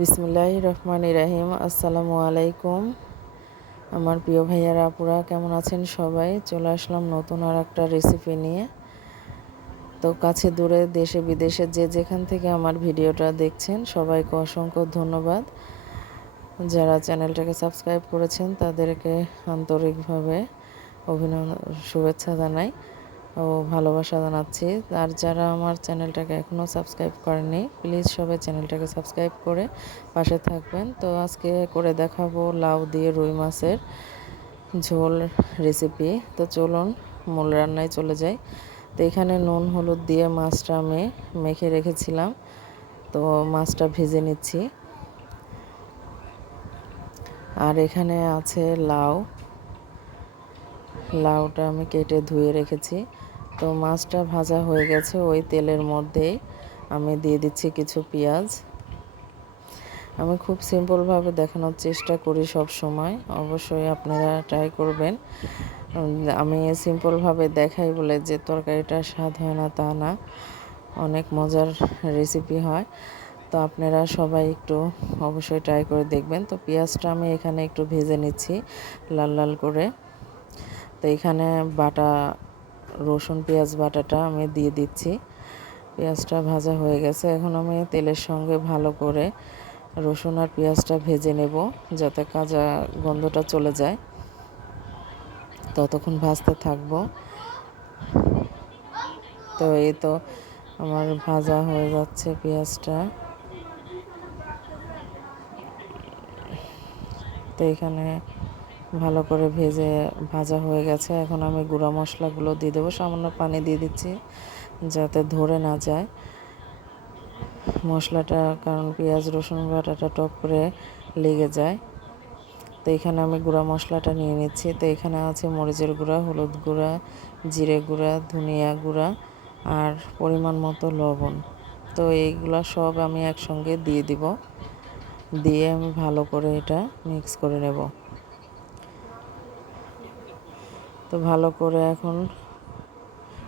বিসমুল্লাহ রহমান ইরাহিম আসসালামু আলাইকুম। আমার প্রিয় ভাইয়ারা, আপুরা, কেমন আছেন সবাই? চলে আসলাম নতুন আর একটা রেসিপি নিয়ে। তো কাছে দূরে দেশে বিদেশে যে যেখান থেকে আমার ভিডিওটা দেখছেন, সবাইকে অসংখ্য ধন্যবাদ। যারা চ্যানেলটাকে সাবস্ক্রাইব করেছেন, তাদেরকে আন্তরিকভাবে অভিনন্দন, শুভেচ্ছা জানাই। ও ভালোবাসা জানাচ্ছি। আর যারা আমার চ্যানেলটাকে এখনও সাবস্ক্রাইব করেনি প্লিজ সবাই চ্যানেলটাকে সাবস্ক্রাইব করে পাশে থাকবেন। তো আজকে করে দেখাবো লাউ দিয়ে রুই মাছের ঝোল রেসিপি তো চলুন মূল রান্নায় চলে যাই। তো এখানে নুন, হলুদ দিয়ে মাছটা আমি মেখে রেখেছিলাম। তো মাছটা ভেজে নিচ্ছি। আর এখানে আছে লাউ। লাউটা আমি কেটে ধুয়ে রেখেছি। তো মাছটা ভাজা হয়ে গেছে, ওই তেলের মধ্যেই আমি দিয়ে দিচ্ছি কিছু পেঁয়াজ। আমি খুব সিম্পলভাবে দেখানোর চেষ্টা করি সব সময়, অবশ্যই আপনারা ট্রাই করবেন। আমি সিম্পলভাবে দেখাই বলে যে তরকারিটা স্বাদ হয় না তা না, অনেক মজার রেসিপি হয়। তো আপনারা সবাই একটু অবশ্যই ট্রাই করে দেখবেন। তো পেঁয়াজটা আমি এখানে একটু ভেজে নিচ্ছি লাল লাল করে। তো এখানে বাটা, রসুন, পেঁয়াজ বাটাটা আমি দিয়ে দিচ্ছি। পেঁয়াজটা ভাজা হয়ে গেছে। এখন আমি তেলের সঙ্গে ভালো করে রসুন আর পেঁয়াজটা ভেজে নেব যাতে কাঁচা গন্ধটা চলে যায়। ততক্ষণ ভাজতে থাকব। তো এই তো আমার ভাজা হয়ে যাচ্ছে পেঁয়াজটা। তো এখানে ভালো করে ভেজে ভাজা হয়ে গেছে। এখন আমি গুঁড়া মশলাগুলো দিয়ে দেবো। সামান্য পানি দিয়ে দিচ্ছি যাতে ধরে না যায়। মশলাটা, কারণ পেঁয়াজ, রসুন বাটাটা টপ করে লেগে যায়। তো এখানে আমি গুঁড়া মশলাটা নিয়ে নিচ্ছি। তো এখানে আছে মরিচের গুঁড়া, হলুদ গুঁড়া, জিরে গুঁড়া, ধনিয়া গুঁড়া আর পরিমাণ মতো লবণ। তো এইগুলা সব আমি একসঙ্গে দিয়ে দিব। দিয়ে আমি ভালো করে এটা মিক্স করে নেব। তো ভালো করে এখন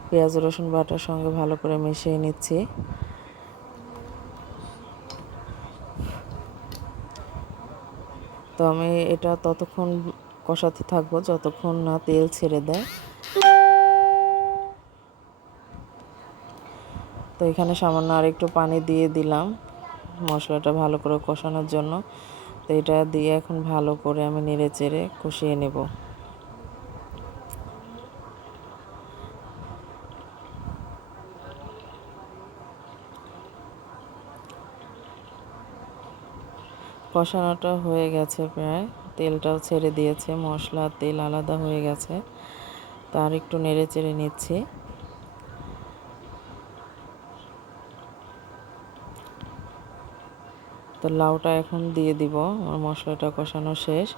পেঁয়াজ, রসুন বাটার সঙ্গে ভালো করে মিশিয়ে নিচ্ছি। তো আমি এটা ততক্ষণ কষাতে থাকব, যতক্ষণ না তেল ছেড়ে দেয়। তো এখানে সামান্য আর একটু পানি দিয়ে দিলাম মশলাটা ভালো করে কষানোর জন্য। তো এটা দিয়ে এখন ভালো করে আমি নেড়ে চেড়ে কষিয়ে নেব। কষানোটা হয়ে গেছে প্রায়। তেলটাও ছেড়ে দিয়েছে, মশলা তেল আলাদা হয়ে গেছে। তার একটু নেড়ে চেড়ে নিচ্ছি। তো লাউটা এখন দিয়ে দিব, আমার মশলাটা কষানো শেষ।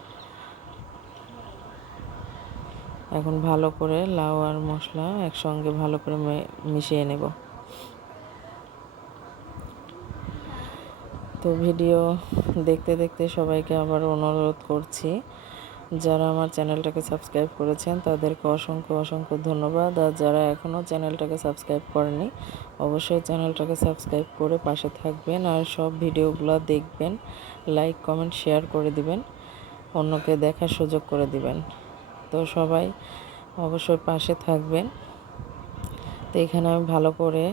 এখন ভালো করে লাউ আর মশলা একসঙ্গে ভালো করে মিশিয়ে নেব। তো ভিডিও দেখতে দেখতে সবাইকে আবার অনুরোধ করছি। যারা আমার চ্যানেলটাকে সাবস্ক্রাইব করেছেন, তাদেরকে অসংখ্য অসংখ্য ধন্যবাদ। আর যারা এখনও চ্যানেলটাকে সাবস্ক্রাইব করেনি, অবশ্যই চ্যানেলটাকে সাবস্ক্রাইব করে পাশে থাকবেন আর সব ভিডিওগুলো দেখবেন, লাইক, কমেন্ট, শেয়ার করে দিবেন, অন্যকে দেখার সুযোগ করে দিবেন। তো সবাই অবশ্যই পাশে থাকবেন। তো এখানে আমি ভালো করে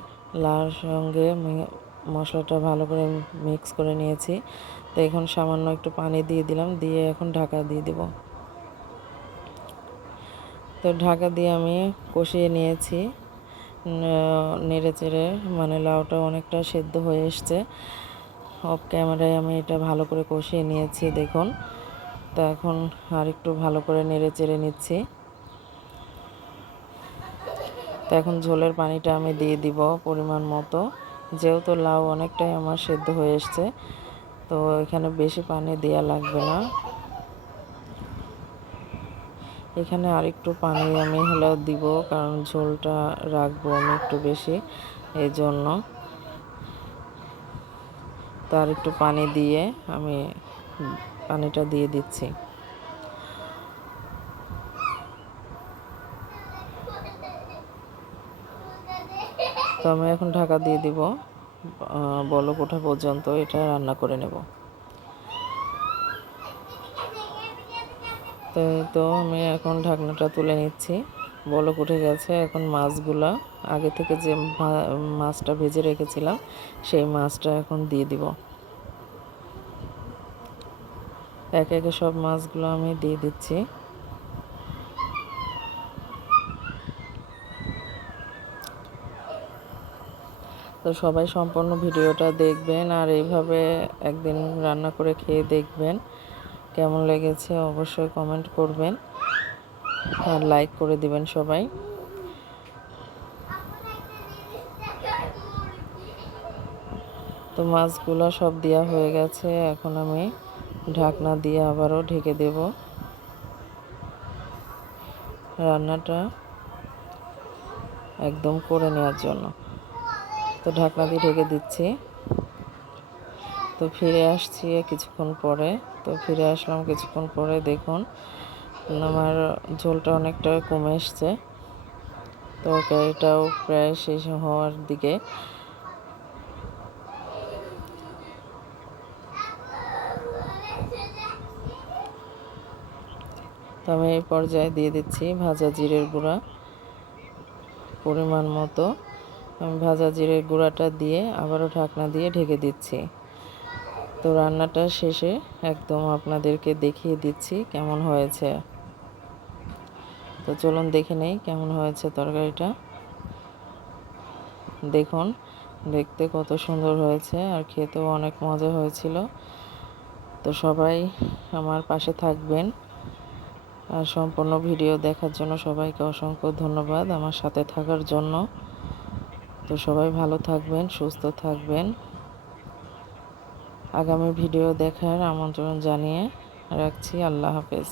লাল সঙ্গে মশলাটা ভালো করে মিক্স করে নিয়েছি। তো এখন সামান্য একটু পানি দিয়ে দিলাম, দিয়ে এখন ঢাকা দিয়ে দিব। তো ঢাকা দিয়ে আমি কষিয়ে নিয়েছি। নেড়ে চেড়ে মানে লাউটা অনেকটা সেদ্ধ হয়ে এসছে। অফ ক্যামেরায় আমি এটা ভালো করে কষিয়ে নিয়েছি, দেখুন। তো এখন আর একটু ভালো করে নেড়ে চেড়ে নিচ্ছি। তো এখন ঝোলের পানিটা আমি দিয়ে দিব পরিমাণ মতো। যেহেতু লাউ অনেকটাই আমার সেদ্ধ হয়ে এসছে, তো এখানে বেশি পানি দেওয়া লাগবে না। এখানে আরেকটু পানি আমি হলে দিব, কারণ ঝোলটা রাখব আমি একটু বেশি এই জন্য তো আর একটু পানি দিয়ে আমি পানিটা দিয়ে দিচ্ছি। তো আমি এখন ঢাকা দিয়ে দিব বলক ওঠা পর্যন্ত, এটা রান্না করে নেব। তো আমি এখন ঢাকনাটা তুলে নিচ্ছি। বলক উঠে গেছে, এখন মাছগুলা, আগে থেকে যে মাছটা ভেজে রেখেছিলাম, সেই মাছটা এখন দিয়ে দিব। একে একে সব মাছগুলো আমি দিয়ে দিচ্ছি। তো সবাই সম্পূর্ণ ভিডিওটা দেখবেন আর এইভাবে একদিন রান্না করে খেয়ে দেখবেন। কেমন লেগেছে অবশ্যই কমেন্ট করবেন আর লাইক করে দিবেন সবাই। তো মাছগুলো সব দেওয়া হয়ে গেছে, এখন আমি ঢাকনা দিয়ে আবারও ঢেকে দেব। রান্নাটা একদম করে নেওয়ার জন্য। তো ঢাকনা দিয়ে ঢেকে দিচ্ছি। তো ফিরে আসছি কিছুক্ষণ পরে। তো ফিরে আসলাম কিছুক্ষণ পরে, দেখুন, আমার ঝোলটা অনেকটা কমে এসছে। তরকারিটাও প্রায় শেষ হওয়ার দিকে। তো আমি এই পর্যায়ে দিয়ে দিচ্ছি ভাজা জিরের গুঁড়া পরিমাণ মতো। ভাজা জিরের গুঁড়াটা দিয়ে আবারও ঢাকনা দিয়ে ঢেকে দিচ্ছি। তো রান্নাটা শেষে একদম আপনাদেরকে দেখিয়ে দিচ্ছি কেমন হয়েছে। তো চলুন দেখে নেই কেমন হয়েছে তরকারিটা। দেখুন, দেখতে কত সুন্দর হয়েছে আর খেতেও অনেক মজা হয়েছিল। তো সবাই আমার পাশে থাকবেন। আর সম্পূর্ণ ভিডিও দেখার জন্য সবাইকে অসংখ্য ধন্যবাদ আমার সাথে থাকার জন্য। তো সবাই ভালো থাকবেন সুস্থ থাকবেন। আগামী ভিডিও দেখার আমন্ত্রণ জানিয়ে রাখছি। আল্লাহ হাফেজ।